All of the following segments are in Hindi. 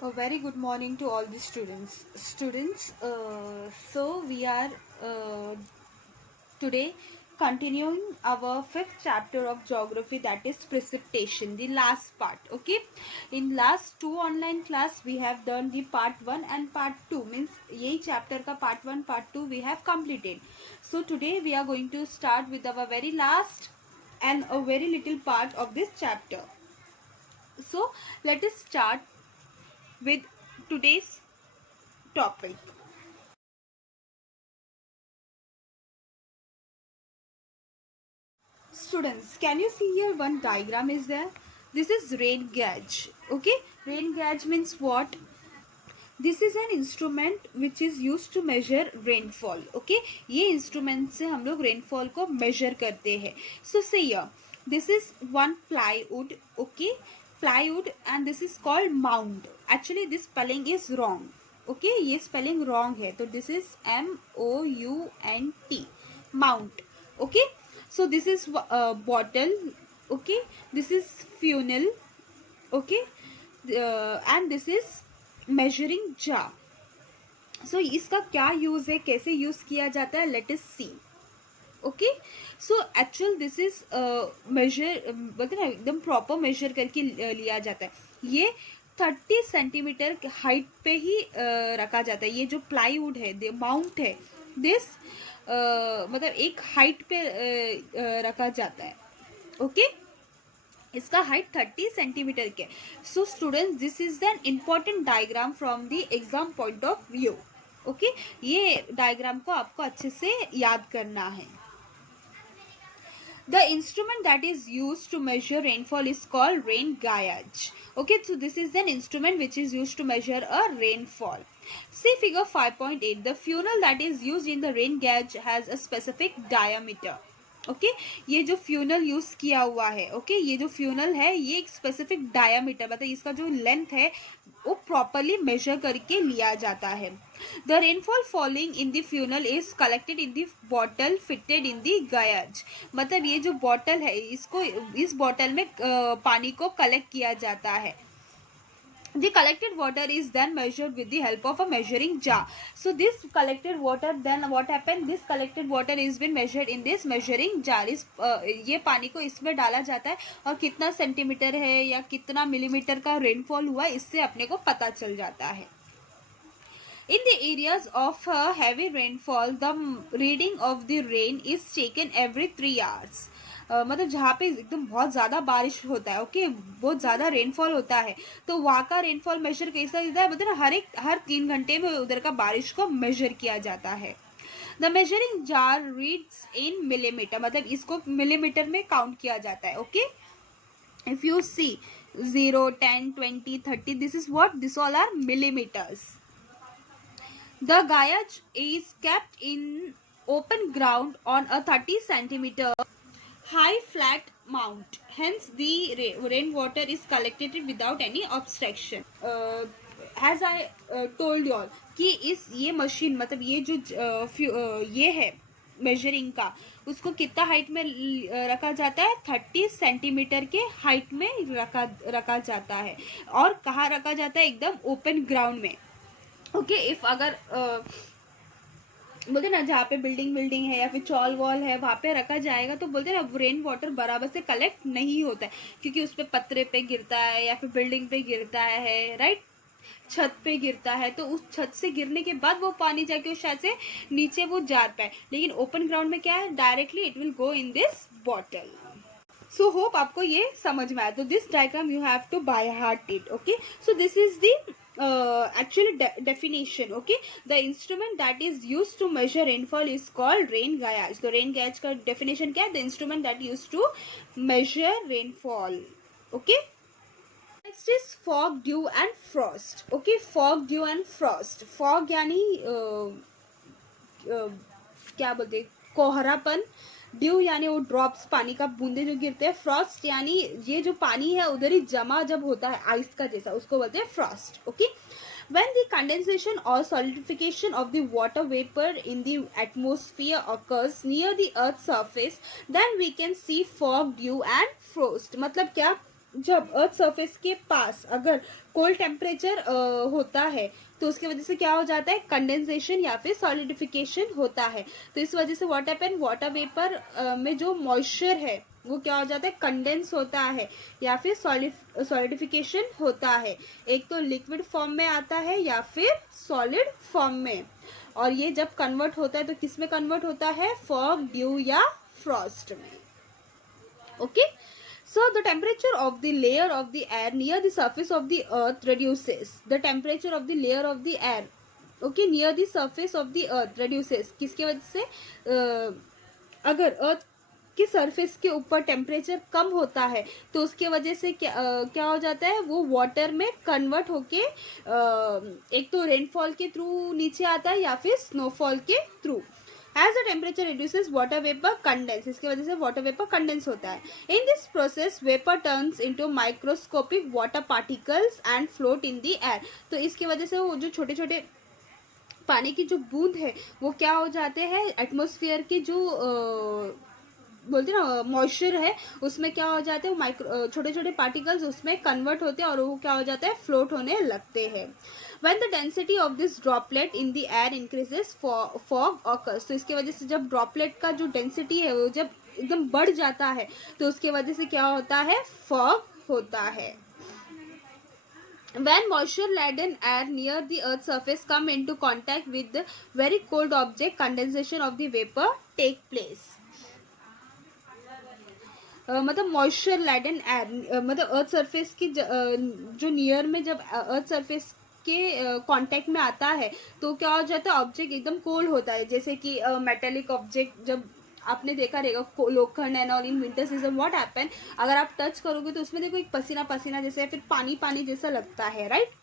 A very good morning to all the students. So we are today continuing our fifth chapter of geography, that is precipitation, the last part. Okay, in last two online class we have done the part 1 and part 2, means यही chapter का part 1 part 2 we have completed. So today we are going to start with our very last and a very little part of this chapter. So let us start with today's topic. Students, can you see here one diagram is there? This is rain gauge. Okay, rain gauge means what? This is an instrument which is used to measure rainfall. Okay, ये instrument से हम लोग rainfall को measure करते हैं. So see here, this is one plywood. Okay, plywood, and this is called mound. Actually this spelling is wrong. Okay, ये spelling wrong है, तो this is MOUNT, mount. Okay, so this is bottle. Okay, this is funnel. Okay, and this is measuring jar. So इसका क्या यूज है, कैसे यूज किया जाता है, let us see. Okay, so actual this is measure, बोलते ना एकदम प्रॉपर मेजर करके लिया जाता है. ये 30 सेंटीमीटर हाइट पे ही रखा जाता है. ये जो प्लाईवुड है, माउंट है, दिस मतलब एक हाइट पे रखा जाता है. ओके, इसका हाइट 30 सेंटीमीटर के. So students, this is an important diagram from the exam point of view. Okay, ये डायग्राम को आपको अच्छे से याद करना है. The instrument that is used to measure rainfall is called rain gauge. Okay, so this is an instrument which is used to measure a rainfall. See figure 5.8. The funnel that is used in the rain gauge has a specific diameter. Okay, ये जो फ्यूनल यूज किया हुआ है, ओके, ये जो फ्यूनल है ये एक स्पेसिफिक डायमीटर, मतलब इसका जो लेंथ है वो प्रॉपरली मेजर करके लिया जाता है. The rainfall falling in the funnel is collected in the bottle fitted in the gauge. मतलब ये जो बॉटल है, इसको इस बॉटल में पानी को कलेक्ट किया जाता है. The collected water is then measured with the help of a measuring jar. So this collected water, then what happened, this collected water is been measured in this measuring jar. इस ये पानी को इसमें डाला जाता है और कितना सेंटीमीटर है या कितना मिलीमीटर का रेनफॉल हुआ इससे अपने को पता चल जाता है. In the areas of heavy rainfall, the reading of the rain is taken every 3 hours. मतलब जहाँ पे एकदम बहुत ज़्यादा बारिश होता है, ओके, बहुत ज़्यादा रेनफॉल होता है, तो वहाँ का रेनफॉल मेजर कैसा होता है, मतलब हर 3 घंटे में उधर का बारिश को मेजर किया जाता है. The measuring jar reads in millimetre, मतलब इसको मिलीमीटर में काउंट किया जाता है. Okay, if you see 0, 10, 20, 30, this is what, this all are millimetres. The gauge is kept in open ground on a 30 centimeter high flat mount. Hence the rainwater is collected without any obstruction. As I told you all कि ये मशीन, मतलब ये जो ये है मेजरिंग का, उसको कितना हाइट में रखा जाता है, 30 सेंटीमीटर के हाइट में रखा जाता है. और कहाँ रखा जाता है, एकदम ओपन ग्राउंड में. ओके, इफ अगर बोलते ना जहाँ पे बिल्डिंग है या फिर चॉल वॉल है वहाँ पे रखा जाएगा तो बोलते ना रेन वाटर बराबर से कलेक्ट नहीं होता है, क्योंकि उस पर पत्रे पे गिरता है या फिर बिल्डिंग पे गिरता है, राइट, छत पे गिरता है, तो उस छत से गिरने के बाद वो पानी जाके उस शायद से नीचे वो जा पाए. लेकिन ओपन ग्राउंड में क्या है, directly it will go in this bottle. So hope आपको ये समझ में आया. तो this diagram you have to by heart it. Okay, so this is the actually definition. Okay, the instrument that is used to measure rainfall is called rain gauge. तो rain gauge का definition क्या है, the instrument that used to measure rainfall. Okay, next is fog, dew and frost. Okay, fog, dew and frost. fog यानी क्या बोलते, कोहरापन. ड्यू यानी वो ड्रॉप्स, पानी का बूंदे जो गिरते हैं. फ्रॉस्ट यानी ये जो पानी है उधर ही जमा जब होता है आइस का जैसा, उसको बोलते हैं Frost. Okay, when the condensation or solidification of the water vapor in the atmosphere occurs near the earth's surface, then we can see fog, dew and frost. मतलब क्या, जब अर्थ सरफेस के पास अगर कोल्ड टेम्परेचर होता है तो उसकी वजह से क्या हो जाता है, कंडेंसेशन या फिर सॉलिडिफिकेशन होता है। तो इस वजह से व्हाट हैपन, वाटर वेपर में जो मॉइस्चर है वो क्या हो जाता है, कंडेंस होता है या फिर सॉलिडिफिकेशन होता है। एक तो लिक्विड फॉर्म में आता है या फिर सॉलिड फॉर्म में। और ये जब कन्वर्ट होता है तो किस में कन्वर्ट होता है, फॉग, ड्यू या फ्रॉस्ट में। Okay, so the temperature of the layer of the air near the surface of the earth reduces. The temperature of the layer of the air, okay, near the surface of the earth reduces. किसके वजह से, अगर अर्थ के सरफेस के ऊपर टेम्परेचर कम होता है तो उसके वजह से क्या हो जाता है, वो वाटर में कन्वर्ट होके एक तो रेनफॉल के थ्रू नीचे आता है या फिर स्नोफॉल के through. As the temperature reduces, water vapor condense. इसकी वजह से water vapor condense होता है. In this process, vapor turns into microscopic water particles and float in the air. तो इसकी वजह से वो जो छोटे छोटे पानी की जो बूंद है वो क्या हो जाते हैं, एटमॉस्फेयर के जो बोलते हैं ना मॉइस्चर है उसमें क्या हो जाते हैं, माइक्रो छोटे छोटे पार्टिकल्स उसमें कन्वर्ट होते हैं और वो क्या हो जाता है, फ्लोट होने लगते हैं। When the density of this droplet in the air increases, fog occurs. तो इसके वजह से जब ड्रॉपलेट का जो डेंसिटी है वो जब एकदम बढ़ जाता है तो उसके वजह से क्या होता है, फॉग होता है। When moisture laden air near the earth's surface come into contact with the very cold object, condensation of the vapor take place. मतलब मॉइस्चर लैडन एयर मतलब अर्थ सरफेस की जो नियर में जब अर्थ सरफेस के कांटेक्ट में आता है तो क्या हो जाता है, ऑब्जेक्ट एकदम कोल्ड होता है। जैसे कि मेटेलिक ऑब्जेक्ट जब आपने देखा रहेगा लोखंड एंड और in winter season what happen, अगर आप टच करोगे तो उसमें देखो एक पसीना पसीना जैसे फिर पानी पानी जैसा लगता है, right.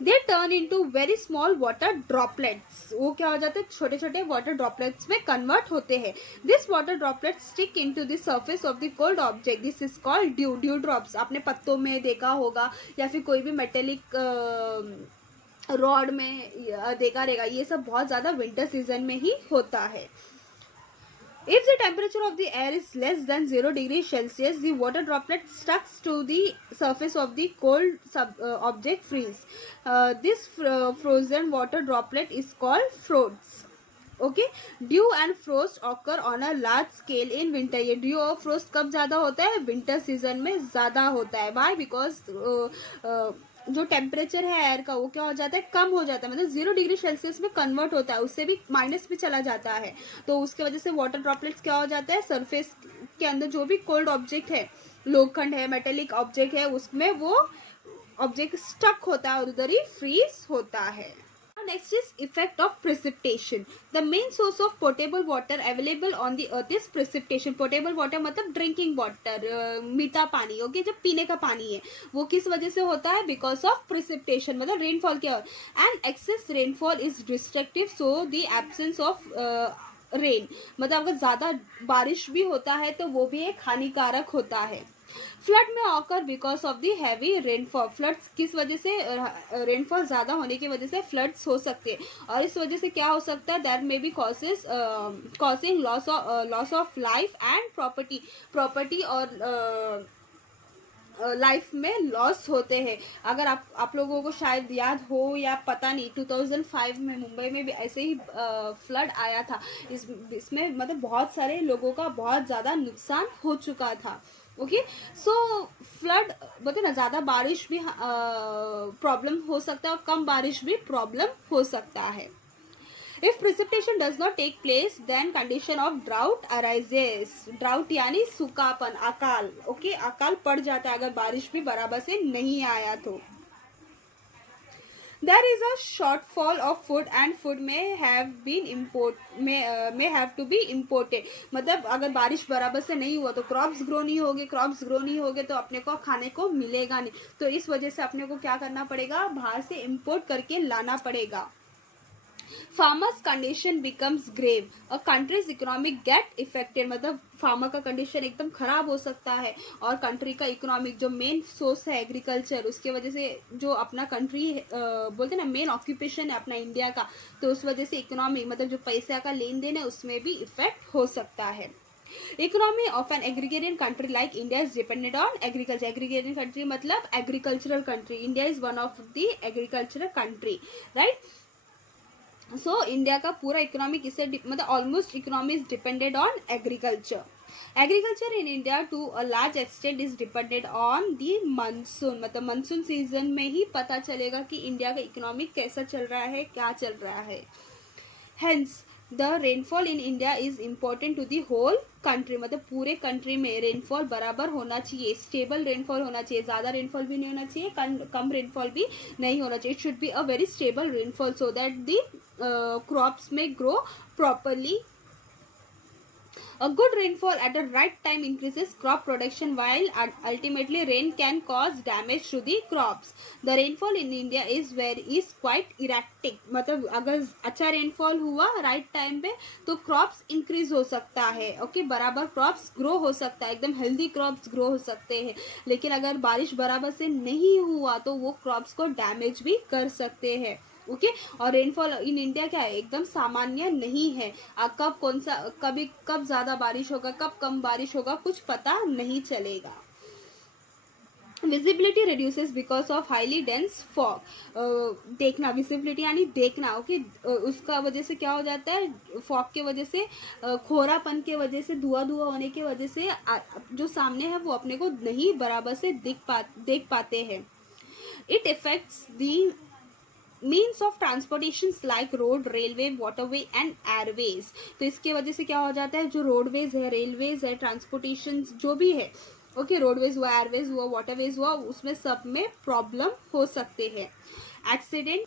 They turn into very small water droplets, वो क्या हो जाते हैं, छोटे छोटे वाटर ड्रॉपलेट्स में कन्वर्ट होते हैं। This water droplets stick into the surface of the cold object, this is called due. Due drops आपने पत्तों में देखा होगा या फिर कोई भी मेटेलिक रॉड में देखा रहेगा, ये सब बहुत ज्यादा विंटर सीजन में ही होता है। If the temperature of the air is less than 0 degrees Celsius, the water droplet stuck to the surface of the cold object freeze. This frozen water droplet is called frosts. Okay, dew and frost occur on a large scale in winter. ये dew और frost कब ज़्यादा होता है, winter season में ज़्यादा होता है। Why? Because जो टेम्परेचर है एयर का वो क्या हो जाता है, कम हो जाता है, मतलब 0 डिग्री सेल्सियस में कन्वर्ट होता है, उससे भी माइनस में चला जाता है। तो उसके वजह से वाटर ड्रॉपलेट्स क्या हो जाता है, सरफेस के अंदर जो भी कोल्ड ऑब्जेक्ट है, लोखंड है, मेटेलिक ऑब्जेक्ट है, उसमें वो ऑब्जेक्ट स्टक होता है और उधर ही फ्रीज होता है। Next is effect of precipitation. The main source of potable water available on the earth is precipitation. Potable water मतलब drinking water, मीठा पानी, ओके, जब पीने का पानी है वो किस वजह से होता है, because of precipitation मतलब रेनफॉल क्या है। And excess rainfall is destructive, so the absence of rain मतलब अगर ज़्यादा बारिश भी होता है तो वो भी एक हानिकारक होता है। फ्लड में occur because of the heavy rainfall, floods किस वजह से, रेनफॉल ज़्यादा होने की वजह से फ्लड्स हो सकते हैं और इस वजह से क्या हो सकता है, that may be causing loss of life and property और लाइफ में लॉस होते हैं। अगर आप लोगों को शायद याद हो या पता नहीं, 2005 में मुंबई में भी ऐसे ही फ्लड आया था। इसमें मतलब बहुत सारे लोगों का बहुत ज़्यादा नुकसान हो चुका था। ओके, सो फ्लड बोलते ना, ज़्यादा बारिश भी प्रॉब्लम हो सकता है और कम बारिश भी प्रॉब्लम हो सकता है। If precipitation does not take place, then condition of drought arises. Drought यानी सूखापन, अकाल, ओके, अकाल पड़ जाता है अगर बारिश भी बराबर से नहीं आया तो। There is a shortfall of food and food may have to be imported. मतलब अगर बारिश बराबर से नहीं हुआ तो क्रॉप्स ग्रो नहीं होगे तो अपने को खाने को मिलेगा नहीं, तो इस वजह से अपने को क्या करना पड़ेगा, बाहर से इंपोर्ट करके लाना पड़ेगा। फार्मर्स कंडीशन बिकम्स ग्रेव, और कंट्रीज इकोनॉमिक गेट इफेक्टेड, मतलब फार्मर का कंडीशन एकदम खराब हो सकता है और कंट्री का इकोनॉमिक जो मेन सोर्स है एग्रीकल्चर, उसके वजह से जो अपना कंट्री बोलते हैं ना मेन ऑक्यूपेशन है अपना इंडिया का, तो उस वजह से इकोनॉमिक मतलब जो पैसे का लेन देन है उसमें भी इफेक्ट हो सकता है। Economy of an agrarian country like India is depended on agriculture. Agrarian country मतलब agricultural country. India is one of the agricultural country, right. So India का पूरा इकोनॉमी किससे मतलब almost economy is depended on agriculture. Agriculture in India to a large extent is depended on the monsoon. मतलब मानसून सीजन में ही पता चलेगा कि इंडिया का इकोनॉमी कैसा चल रहा है, क्या चल रहा है. Hence the rainfall in India is important to the whole country. मतलब पूरे कंट्री में रेनफॉल बराबर होना चाहिए, स्टेबल रेनफॉल होना चाहिए. ज़्यादा रेनफॉल भी नहीं होना चाहिए, कम रेनफॉल भी नहीं होना चाहिए. It should be a very stable rainfall so that the crops may grow properly. A good rainfall at the right time increases crop production while ultimately rain can cause damage to the crops. The rainfall in India is quite erratic. मतलब अगर अच्छा rainfall हुआ right time पे तो crops increase हो सकता है, ओके, बराबर crops grow हो सकता है, एकदम healthy crops grow हो सकते हैं. लेकिन अगर बारिश बराबर से नहीं हुआ तो वो crops को damage भी कर सकते हैं, ओके. और रेनफॉल इन इंडिया क्या है, एकदम सामान्य नहीं है. कब कौन सा कब ज्यादा बारिश होगा, कब कम बारिश होगा, कुछ पता नहीं चलेगा. Visibility reduces because of highly dense fog. देखना, विजिबिलिटी यानी देखना, ओके. उसका वजह से क्या हो जाता है, फॉग के वजह से, खोरापन के वजह से, धुआं होने के वजह से जो सामने है वो अपने को नहीं बराबर से देख पाते हैं. It effects the means of transportation like road, railway, waterway and Airways. तो इसके वजह से क्या हो जाता है, जो रोडवेज है, रेलवेज है, ट्रांसपोर्टेशन जो भी है, ओके, रोडवेज हुआ, एयरवेज हुआ, वाटरवेज हुआ, उसमें सब में प्रॉब्लम हो सकते हैं. Accident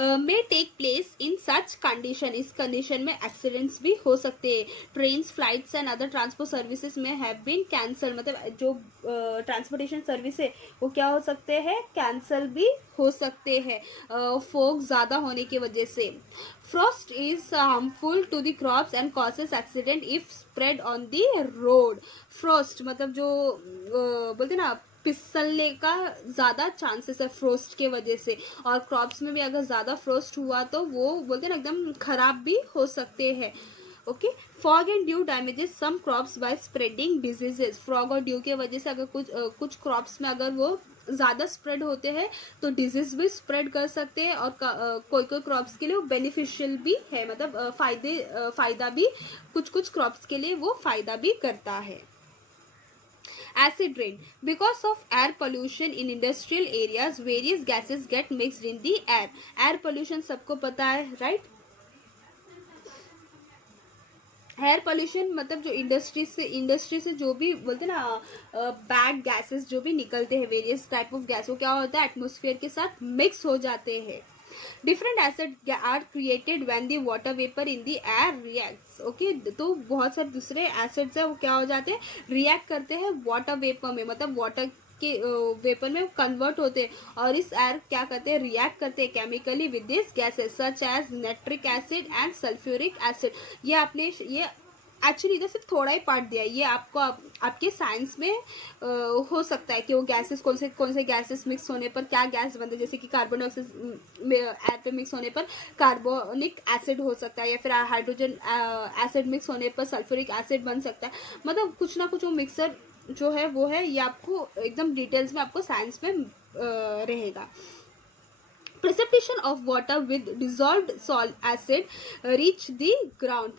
may take place in such condition. इस कंडीशन में एक्सीडेंट्स भी हो सकते हैं. Trains, flights and other transport services में हैव बीन कैंसल. मतलब जो ट्रांसपोर्टेशन सर्विस है वो क्या हो सकते हैं, कैंसल भी हो सकते हैं फोग ज़्यादा होने की वजह से. Frost is harmful to the crops and causes accident if spread on the road. Frost मतलब जो बोलते ना फिसलने का ज़्यादा चांसेस है फ्रोस्ट के वजह से. और क्रॉप्स में भी अगर ज़्यादा फ्रोस्ट हुआ तो वो बोलते ना एकदम खराब भी हो सकते हैं, okay. Fog and dew damages some crops by spreading diseases. Fog और ड्यू के वजह से अगर कुछ क्रॉप्स में अगर वो ज़्यादा स्प्रेड होते हैं तो डिजीज भी स्प्रेड कर सकते हैं. और कोई क्रॉप्स के लिए वो बेनिफिशियल भी है, मतलब फ़ायदा भी कुछ क्रॉप्स के लिए वो फ़ायदा भी करता है. Acid rain. Because of air pollution in industrial areas, various gases get mixed in the air. Air pollution सबको पता है, right? एयर पोल्यूशन मतलब जो इंडस्ट्री से जो भी बोलते हैं ना बैड गैसेस जो भी निकलते हैं, वेरियस टाइप ऑफ गैस, वो क्या होता है, एटमॉस्फेयर के साथ मिक्स हो जाते हैं. Different acid are created when the water vapour in the air reacts, okay. तो बहुत सारे दूसरे एसिड्स है वो क्या हो जाते हैं, रिएक्ट करते हैं वाटर वेपर में, मतलब वाटर के वेपर में कन्वर्ट होते हैं. और इस एयर क्या करते हैं, रिएक्ट करते हैं chemically with this gases such as nitric acid and sulphuric acid. ये एक्चुअली इधर सिर्फ थोड़ा ही पार्ट दिया है, ये आपको आपके साइंस में हो सकता है कि वो गैसेस कौन से गैसेस मिक्स होने पर क्या गैस बनते हैं. जैसे कि कार्बन डाइऑक्साइड एयर पे मिक्स होने पर कार्बोनिक एसिड हो सकता है, या फिर हाइड्रोजन एसिड मिक्स होने पर सल्फ्यूरिक एसिड बन सकता है. मतलब कुछ ना कुछ वो मिक्सर जो है वो है, ये आपको एकदम डिटेल्स में आपको साइंस में रहेगा. Precipitation of water with dissolved salt acid reach the ground.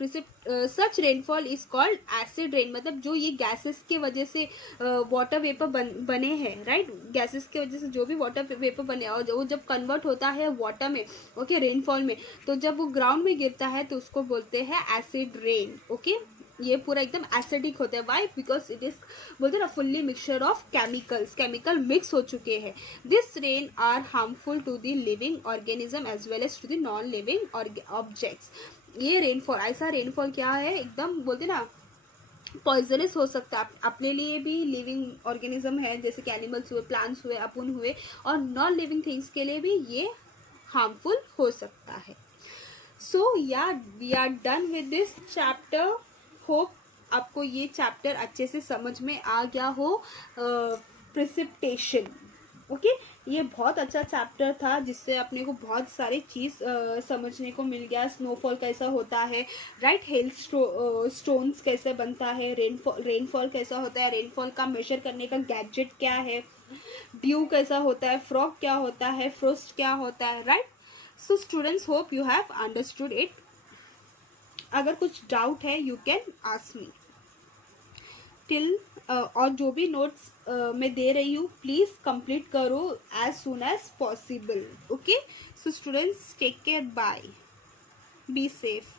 Such rainfall is called acid rain. मतलब जो ये गैसेस के वजह से वाटर वेपर बने हैं, राइट. गैसेस के वजह से जो भी वाटर वेपर बने और वो जब कन्वर्ट होता है वाटर में, ओके, रेनफॉल में, तो जब वो ग्राउंड में गिरता है तो उसको बोलते हैं एसिड रेन, ओके. ये पूरा एकदम एसिडिक होता है. वाई? बिकॉज इट इज बोलते हैं ना fully mixture of chemical mix हो चुके हैं. This rain are harmful to the living organism as well as to the non living objects. ये रेनफॉल, ऐसा रेनफॉल क्या है, एकदम बोलते ना पॉइजनस हो सकता है अपने लिए भी, लिविंग ऑर्गेनिज्म है जैसे कि एनिमल्स हुए, प्लांट्स हुए, अपन हुए, और नॉन लिविंग थिंग्स के लिए भी ये हार्मफुल हो सकता है. So yeah we are done with this chapter. Hope आपको ये चैप्टर अच्छे से समझ में आ गया हो. प्रेसिपिटेशन, ओके ये बहुत अच्छा चैप्टर था जिससे अपने को बहुत सारी चीज़ समझने को मिल गया। स्नोफॉल कैसा होता है, राइट, हेल स्टोन्स कैसे बनता है, रेनफॉल कैसा होता है, रेनफॉल का मेजर करने का गैजेट क्या है, ड्यू कैसा होता है, फ्रॉग क्या होता है, फ्रोस्ट क्या होता है, right. So students, hope you have understood it. अगर कुछ डाउट है you can ask me till, और जो भी नोट्स मैं दे रही हूँ प्लीज़ कंप्लीट करो as soon as possible. Okay, so students take care, bye, be safe.